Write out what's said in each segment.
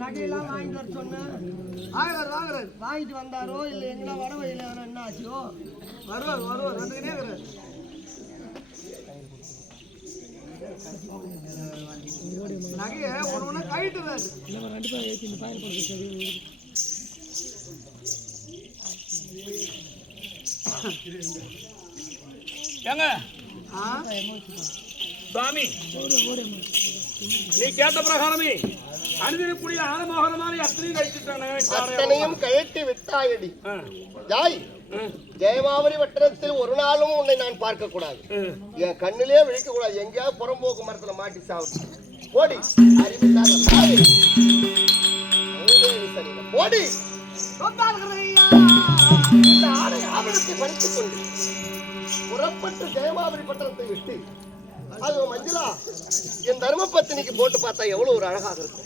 நகையெல்லாம் வாங்கிட்டு வர சொன்னேன். வாங்கிட்டு வந்தாரோ இல்ல எங்களா வர வழியில என்ன ஆச்சோ? வருவார் வந்துக்கிட்டே இருக்கிறார். நகைய ஒண்ணு கழிட்டுறாரு. ஏங்க சுவாமி, நீ கேட்ட பிரகாரமே அணிந்திருக்கூடிய ஆனமோகனமான அத்தனையும் கழட்டி விட்டாயடி. ஜாய், ஜெயமாவரி வட்டத்தில் ஒரு நாளும் உன்னை நான் பார்க்க கூடாது. என் கண்ணிலே விழிக்க கூடாது. எங்கேயாவது புறம்போக்கு மரத்துல மாட்டி சாப்பிட்டு போடி. அறிவில்லாத போடி. இந்த ஆடை ஆவணத்தை படித்துக் கொண்டு புறப்பட்டு ஜெயமாவரி பட்டணத்தை விட்டு அது மஞ்சளா என் தர்ம பத்தினிக்கு போட்டு பார்த்தா எவ்வளவு ஒரு அழகாக இருக்கும்.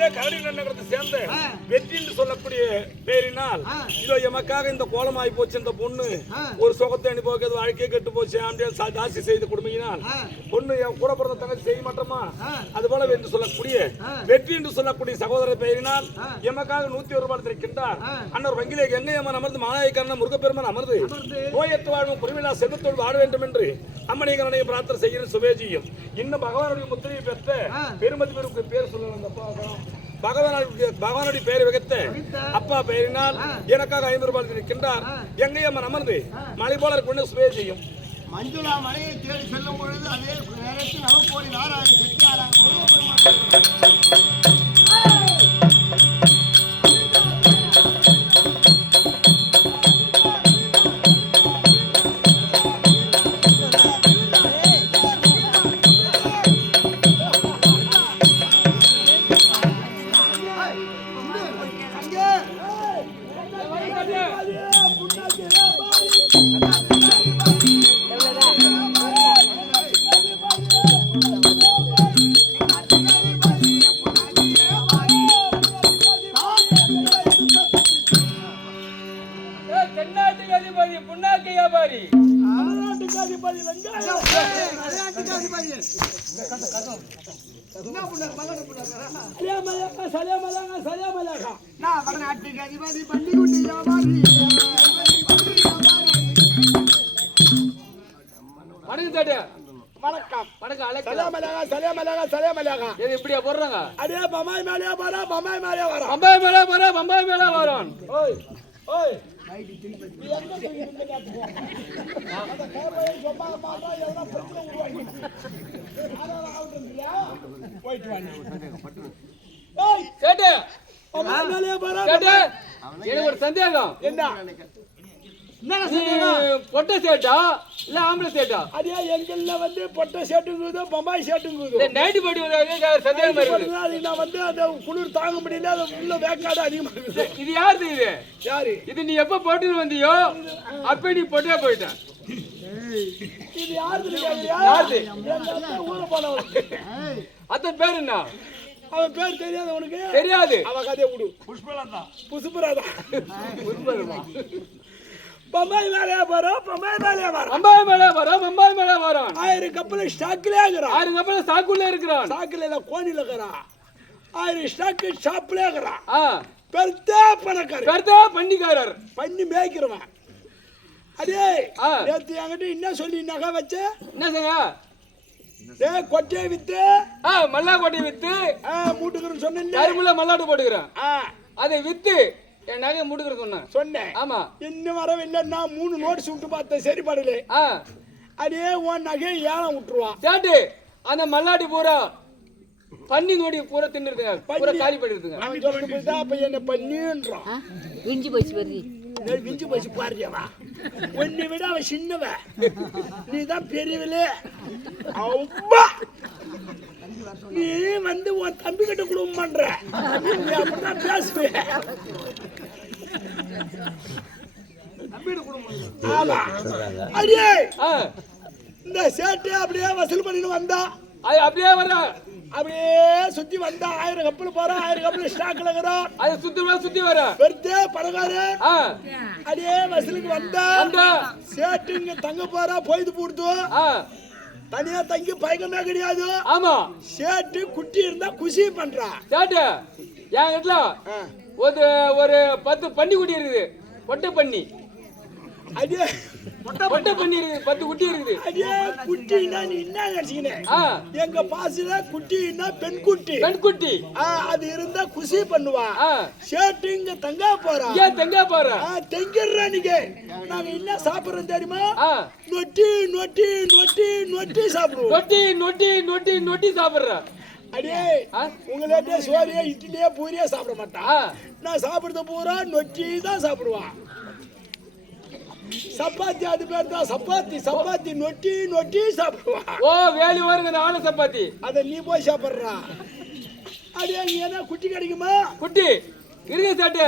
இதே கரடி நகரத்தை சேர்ந்த வெற்றி என்று சொல்லக்கூடிய பேரினால் இதோ எமக்காக இந்த கோலமாய் போச்சு இந்த பொண்ணு ஒரு சுகத்தை அனுபவிக்கிறது வாழ்க்கையை கெட்டு போச்சு அப்படியே தாசி செய்து கொடுமையினால் பொண்ணு என் கூட பிறந்த தங்கச்சி செய்ய மாட்டோமா அது போல என்று சொல்லக்கூடிய வெற்றி என்று சொல்லக்கூடிய சகோதர பெயரினால் எமக்காக 101 ரூபாய் இருக்கின்றார் அண்ணர் வங்கிலே எங்கையம்மன் அமர்ந்து மாநாயக்கரன் முருகப்பெருமன் அமர்ந்து நோயற்று வாழும் குருவிழா செல்வத்தோடு வாழ வேண்டும் என்று அம்மணிகரனை பிரார்த்தனை செய்கிற சுவேஜியும் இன்னும் பகவானுடைய முத்திரையை பெற்ற பெருமதி பெருக்கு பேர் சொல்லலாம் பகவானுடைய பெயரை வகித்த அப்பா பெயரினால் எனக்காக 500 ரூபாய் இருக்கின்றார் எங்கையம்மன் அமர்ந்து மலை போல கொண்டு சுவேஜியும் மஞ்சுளா மலையை தேடி செல்லும் பொழுது அதே நேரத்தில் நமக்கோடி நாராயண செட்டியாராக வணக்கம் இப்படியா போடுறாங்க அடே பம்பாய் மேலே வர பம்பாய் மேலே வர பம்பாய் மேல வரும் ஓய் ஓய் எனக்கு ஒரு சந்தேகம் என்ன பொட்டை சேட்டா இல்ல ஆம்பளை சேட்டா அதே எங்கள்ல வந்து பொட்டை சேட்டுங்குது பம்பாய் சேட்டுங்குது நைட்டு பாட்டி சந்தேகம் நான் வந்து அந்த குளிர் தாங்க முடியல அது உள்ள வேக்காடு அதிகமா இருக்குது இது யாரு இது யாரு இது நீ எப்ப போட்டுன்னு வந்தியோ அப்ப நீ பொட்டே போயிட்ட இது யாரு யாரு ஊர போனவன் அத்தன் பேர் என்ன அவன் பேர் தெரியாது உனக்கு தெரியாது அவன் கதையை விடு புஷ்பலா புஷ்பராதா பம்பாய் மேலே வரும் பம்பாய் மேலே வரும் பம்பாய் மேல வரும் 1000 கப்பல் ஸ்டாக்லயே இருக்கிறான் 1000 கப்பல் சாக்குள்ள இருக்கிறான் ஸ்டாக்ல இல்ல கோணில இருக்கிறான் 1000 ஸ்டாக் ஷாப்ல இருக்கிறான் பெருத்தா பண்ணிக்காரர் பண்ணி மேய்க்கிறவன் அடே நேத்து என்கிட்ட என்ன சொல்லி நகை வச்ச என்ன செய்ய டேய் கொட்டையை வித்து மல்லா கொட்டையை வித்து மூட்டுக்குறேன்னு சொன்னேன் கரும்புல மல்லாட்டு போட்டுக்கிறேன் அதை வித்து என் நகை மூட்டுக்கிற சொன்னேன் ஆமா இன்னும் வரவில்லை நான் 3 நோட்ஸ் விட்டு பார்த்தேன் சரி படல அதே உன் நகை ஏலம் விட்டுருவான் சேட்டு அந்த மல்லாட்டி பூரா பண்ணி நோடி பூரா தின்னுருதுங்க பூரா காலி பண்ணிருதுங்க அப்ப என்ன பண்ணின்றான் விஞ்சி போச்சு வருது விஞ்சு போச்சு பாருவா உன்னை விட அவன் சின்னவ நீ தான் பெரியவளே அவ்வா நீ வந்து உன் தம்பி கிட்ட குடும்பம் பண்ற நீ அப்படிதான் பேசுவேன் ஆமா அடியே இந்த சேட்டு அப்படியே வசூல் பண்ணிட்டு வந்தா அது அப்படியே வர்ற அப்படியே சுத்தி வந்தா 1000 கப்பல் போறோம் 1000 கப்பல் ஸ்டாக்ல இருக்கிறோம் அது சுத்தி வர பெருத்தே பரகாரு அப்படியே வசூலுக்கு வந்தா சேட்டு இங்க தங்க போறா போயிட்டு போடுது தனியா தங்கி பயங்கமே கிடையாது ஆமா சேட்டு குட்டி இருந்தா குஷி பண்றா சேட்டு என் வீட்டுல ஒரு 10 பண்ணி குட்டி இருக்குது பொட்டை பண்ணி அடியே பொட்டை பண்ணி இருக்குது 10 குட்டி இருக்குது அடியே குட்டினா நீ என்ன நினைச்சீங்க எங்க பாசில குட்டினா பெண் குட்டி அது இருந்தா குஷி பண்ணுவா சேட்டு இங்க தங்க போறா ஏன் தங்க போற தங்கிடுறா நீங்க நாங்க என்ன சாப்பிடுறோம் தெரியுமா நொட்டி நொட்டி நொட்டி நொட்டி சாப்பிடுவோம் நொட்டி சாப்பிடுற அடியே உங்களே சோறியா இட்லியே பூரியா சாப்பிட மாட்டான் நான் சாப்பிடுறது பூரா நொட்டி தான் சாப்பிடுவான் சப்பாத்தி அது பேர் தான் சப்பாத்தி நொட்டி சாப்பிடுவான் ஓ வேலி வருங்க ஆளு சப்பாத்தி அத நீ போய் சாப்பிடுறா அடியே நீ என்ன குட்டி கிடைக்குமா குட்டி இருக்கு சேட்டு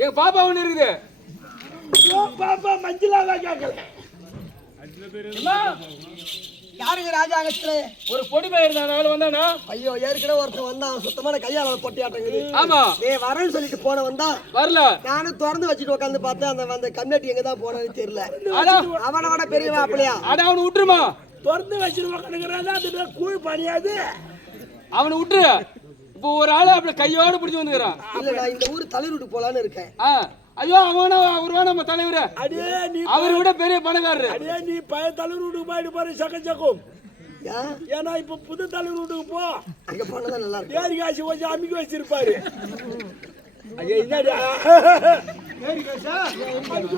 எங்க பாப்பா ஒண்ணு இருக்குது பாப்பா மஞ்சளாவா கேட்கல யாருங்க ராஜாங்கத்துல ஒரு பொடி பயிர் தான் ஆள் வந்தானா? ஐயோ ஏற்கனவே ஒருத்தன் வந்தான் சுத்தமான கையால பொட்டியாட்டங்குது ஆமா. வரேன்னு சொல்லிட்டு போனவன் தான் வரல. நானும் திறந்து வச்சுட்டு உட்காந்து பார்த்தேன் அந்த கம்யூனிட்டி எங்க தான் போனான்னு தெரியல. அடா அவனை விட பெரிய மாப்பிளையா? அட அவனை விட்டுருமா. திறந்து வச்சிருவாங்க அது கூழ் பணியாது. அவனை விட்டுரு. இப்போ ஒரு ஆளு அப்படி கையோடு பிடிச்சி வந்துக்கிறான். இல்ல நான் இந்த ஊர் தலைவருக்கு போலான்னு இருக்கேன். ஐயோ அவனா அவருவா நம்ம தலைவர். அடே நீ அவரை விட பெரிய பணக்காரரு. அடே நீ பழைய தலைவர் வீட்டுக்கு போயிட்டு பாரு சக்கம். ஏன்? ஏன்னா இப்ப புது தலைவர் வீட்டுக்கு போ. அங்க போனதான் நல்லா இருக்கும். ஏறி காசு கொஞ்சம் அமைக்க வச்சிருப்பாரு. ஐயா என்னடா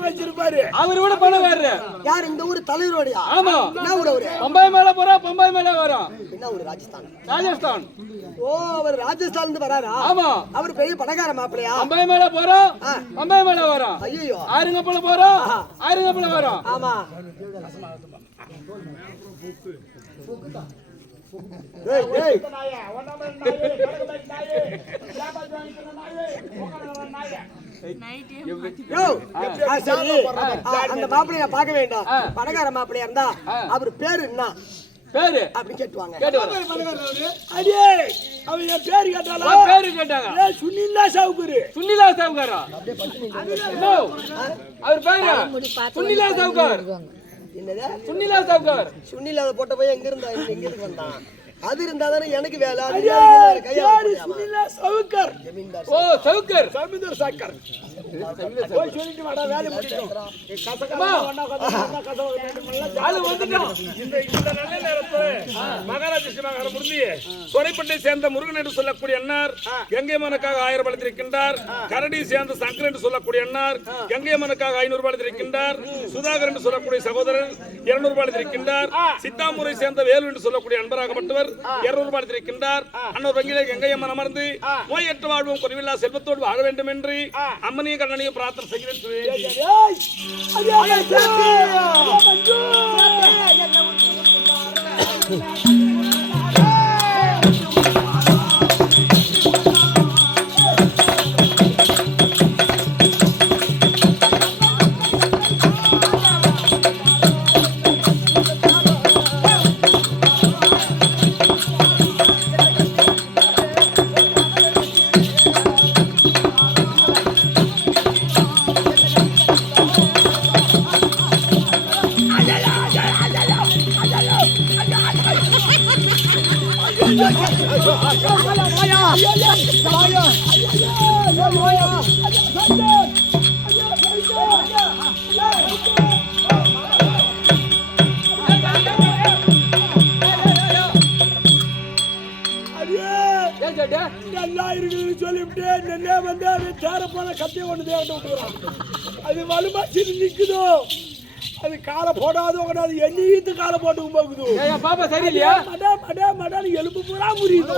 வச்சிருப்பாரு. அவரு விட பணக்காரரு. யார் இந்த ஊர் தலைவரோடயா? ஆமா. என்ன ஊர் அவரு? பம்பாய் மேல போறா, பம்பாய் மேல வரான். என்ன ஊர்? ராஜஸ்தான். ராஜஸ்தான். ஓ அவர் ராஜஸ்தான்ல இருந்து வராரா? ஆமா. அவர் பெரிய பணக்கார மாப்பிளையா? பம்பாய் மேல போறோம், பம்பாய் மேல வரான். ஐயோ ஆயிரங்கப்பல போறோம், ஆயிரங்கப்பல வரான். ஆமா. அந்த மாப்பிளைய பார்க்க வேண்டாம். பணக்கார மாப்பிளையா இருந்தா அவர் பேரு என்ன பேரு அப்படி கேட்டுவாங்க. அடே அவன் என் பேரு கேட்டாலா? பேரு கேட்டாங்க. சுனிலா சவுகரு. சுனிலா சவுகாரா? அவர் பேரு சுனிலா சவுகார். என்னது சுனிலா சவுகார்? சுனில் அதை போட்ட போய் எங்க இருந்து வந்தான்? அது இருந்தா தானே எனக்கு வேலை. சுனிலா சவுகர். ஓ சவுகர். சமுதர் சாக்கர். போய் சொல்லிட்டு வாடா வேலை முடிக்கும். ஆளு வந்துட்டான். இந்த நல்ல நேரத்துல மகாராஜ சிவகார முருகி சொரைப்பட்டை சேர்ந்த முருகன் என்று சொல்லக்கூடிய அண்ணார் கங்கை மனுக்காக 1000 பலித்திருக்கின்றார். கரடி சேர்ந்த சங்கர் என்று சொல்லக்கூடிய அண்ணார் கங்கை மனுக்காக 500 பலித்திருக்கின்றார். சுதாகர் என்று சொல்லக்கூடிய சகோதரர் 200 பலித்திருக்கின்றார். சித்தாமூரை சேர்ந்த வேலு என்று சொல்லக்கூடிய அன்பராகப்பட்டவர் 200 பலித்திருக்கின்றார். அன்னூர் வங்கியிலே கங்கையம்மன் அமர்ந்து நோயற்ற வாழ்வும் குறைவில்லா செல்வத்தோடு வாழ வேண்டும் என்று அம்மனையும் கண்ணனையும் பிரார்த்தனை செய்கிறேன். நல்லா இருக்குன்னு சொல்லிவிட்டு நெல்லே வந்து அது தேர போன கத்திய ஒன்று தேர்ந்து விட்டுறான். அது வலுமாச்சு நிக்குதோ அது காலை போடாது உடனே எண்ணீத்து காலை போட்டு போகுது. பாப்பா சரியில்லையா? மடான்னு எலும்பு பூரா முறியுது.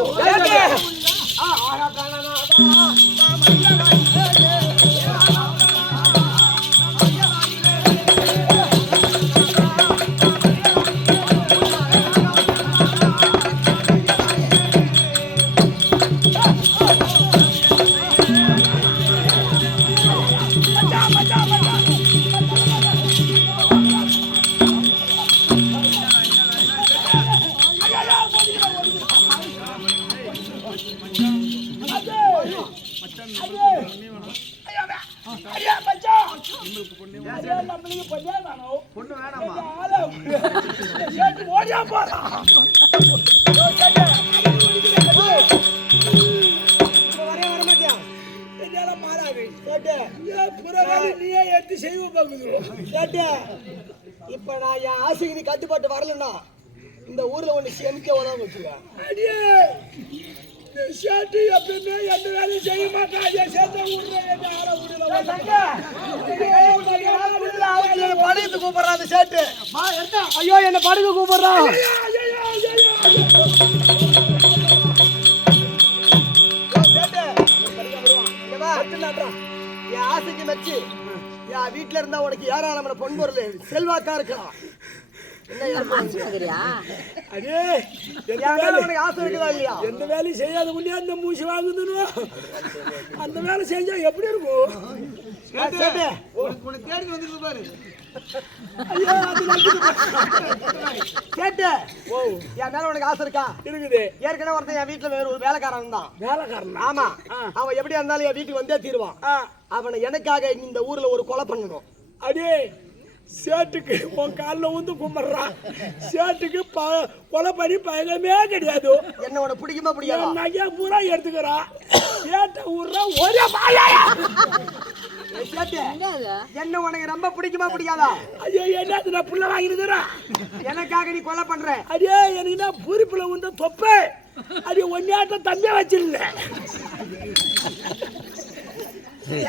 பொண்ணு வேணாமா? ஓடியா போறான். வர மாட்டியா? மாறாது நீயே எடுத்து செய்வ பாக்குது. இப்ப நான் என் ஆசைக்கு நீ கட்டுப்பாட்டு வரலன்னா இந்த ஊர்ல ஒண்ணு செமிக்க உதவும் வச்சுக்கேன். அடியே சேட்டு எப்பயுமே எந்த வேலையும் செய்ய மாட்டாங்க. சேர்த்த படுத்து கூப்பிடுறான் சேட்டு. ஐயோ என்ன படுக்க கூப்பிடுறான். என் ஆசைக்கு வச்சு என் வீட்டுல இருந்தா உனக்கு ஏராளமான பொன்பொருள் செல்வாக்கா இருக்கலாம். எந்த வேலையும் செய்யாத முடியா அந்த மூசி வாங்குதுன்னு அந்த வேலை செஞ்சா எப்படி இருக்கும்? தேடி வந்துருக்கு பாரு. ஐயோ அது கேட்டு ஓ என் மேல உனக்கு ஆசை இருக்கா? இருக்குது. ஏற்கனவே ஒருத்தன் என் வீட்டுல வேற ஒரு வேலைக்காரன் தான். வேலைக்காரன். ஆமா, அவன் எப்படியா இருந்தாலும் என் வீட்டுக்கு வந்தே தீருவான். அவனை எனக்காக இந்த ஊர்ல ஒரு கொலை பண்ணணும். அடே சேட்டுக்கு உன் காலில் வந்து கும்பிட்றான். சேட்டுக்கு கொலை பண்ணி பயங்கமே கிடையாது. என்ன உனக்கு பிடிக்குமா பிடிக்காதா? நகையா பூரா எடுத்துக்கிறான். சேட்டை ஊர்றா ஒரே பாயா. சேட்டு என்ன உனக்கு ரொம்ப பிடிக்குமா பிடிக்காதா? ஐயோ என்ன நான் புள்ள வாங்கிருக்கிறேன். எனக்காக நீ கொலை பண்ற? அடே எனக்கு தான் பொறுப்புல வந்து தொப்பை. அது ஒன்னாட்டம் தம்பியா வச்சிருந்த.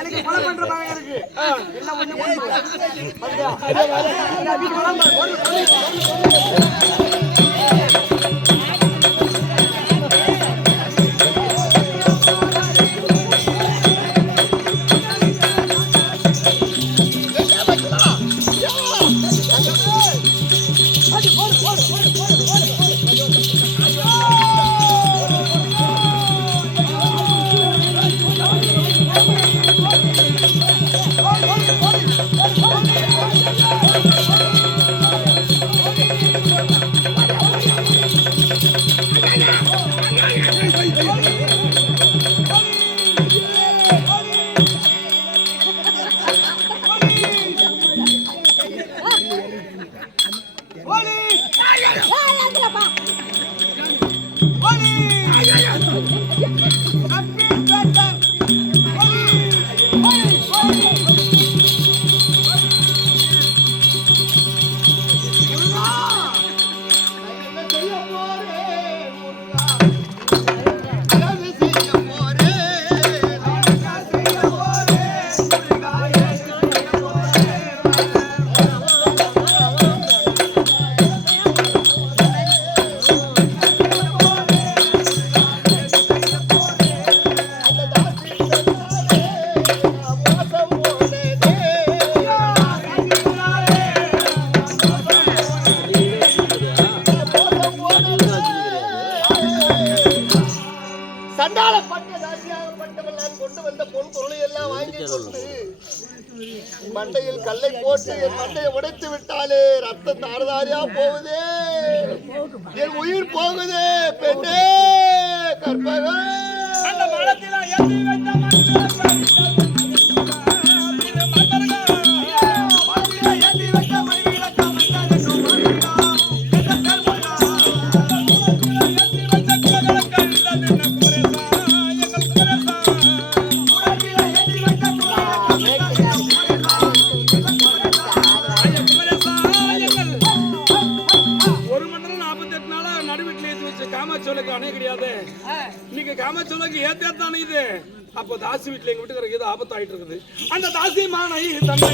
எனக்கு கொலை பண்ற பயம் இருக்கு. எல்லாம் ஒண்ணு மண்டையில் கல்லை போட்டு என் மண்டையை உடைத்து விட்டாலே ரத்தம் தாரதாரியா போகுதே, என் உயிர் போகுதே. பெண்ணே கற்பகம் அப்போ தாசி வீட்டுல எங்க வீட்டுக்கு ஏதோ ஆபத்து ஆயிட்டு இருக்குது. அந்த தாசி மானை தன்னை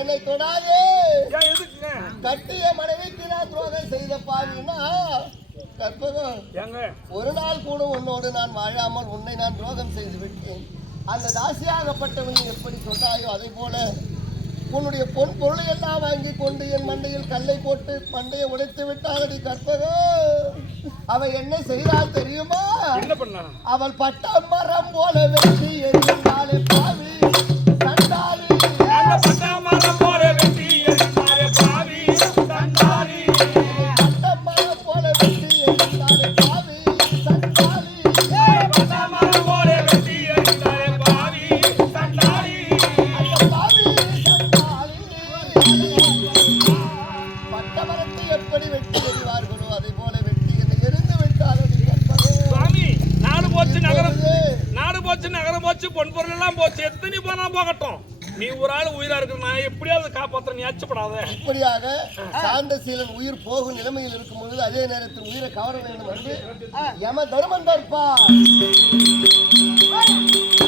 என்னை தொடாதே. எதுக்குங்க? கட்டிய மனைவிக்கு நான் துரோகம் செய்த பாவினா கற்பகம், ஒரு நாள் கூட உன்னோடு நான் வாழாமல் உன்னை நான் துரோகம் செய்து விட்டேன். அந்த தாசியாகப்பட்டவன் எப்படி சொன்னாயோ அதை போல உன்னுடைய பொன் பொருளை எல்லாம் வாங்கி கொண்டு என் மண்டையில் கல்லை போட்டு மண்டையை உடைத்து விட்டாளடி கற்பகம். அவள் என்ன செய்தால் தெரியுமா? என்ன பண்ணா? அவள் பட்ட மரம் போல வெட்டி எரிந்தாலே பாவி சண்டாளி. பட்ட மரம் போல வெட்டி எரிந்தாலே பாவி சண்டாளி. பட்ட மரம் போல வெட்டி எரிந்தாலே பாவி சண்டாளி. பட்ட மரம் போல வெட்டி எரிந்தாலே பாவி சண்டாளி. அந்த பாவி சண்டாளி பட்ட மரத்தை எப்படி வெட்டி எறிவார்களோ அதை போல வெட்டி என்னை எரிந்து விட்டாரடி கற்பகம். சுவாமி, நாடு போச்சு நகரம் போச்சு பொன் பொருள் எல்லாம் போச்சு, எத்தனை போனா போகட்டும். நீ ஒரு ஆள் உயிரா இருக்கிற நான் எப்படியாவது காப்பாற்ற, நீ அச்சப்படாத. இப்படியாக சாந்தசீலன் உயிர் போகும் நிலைமையில் இருக்கும் பொழுது அதே நேரத்தில் உயிரை கவர வேண்டும் என்று யம தர்மம் தற்பா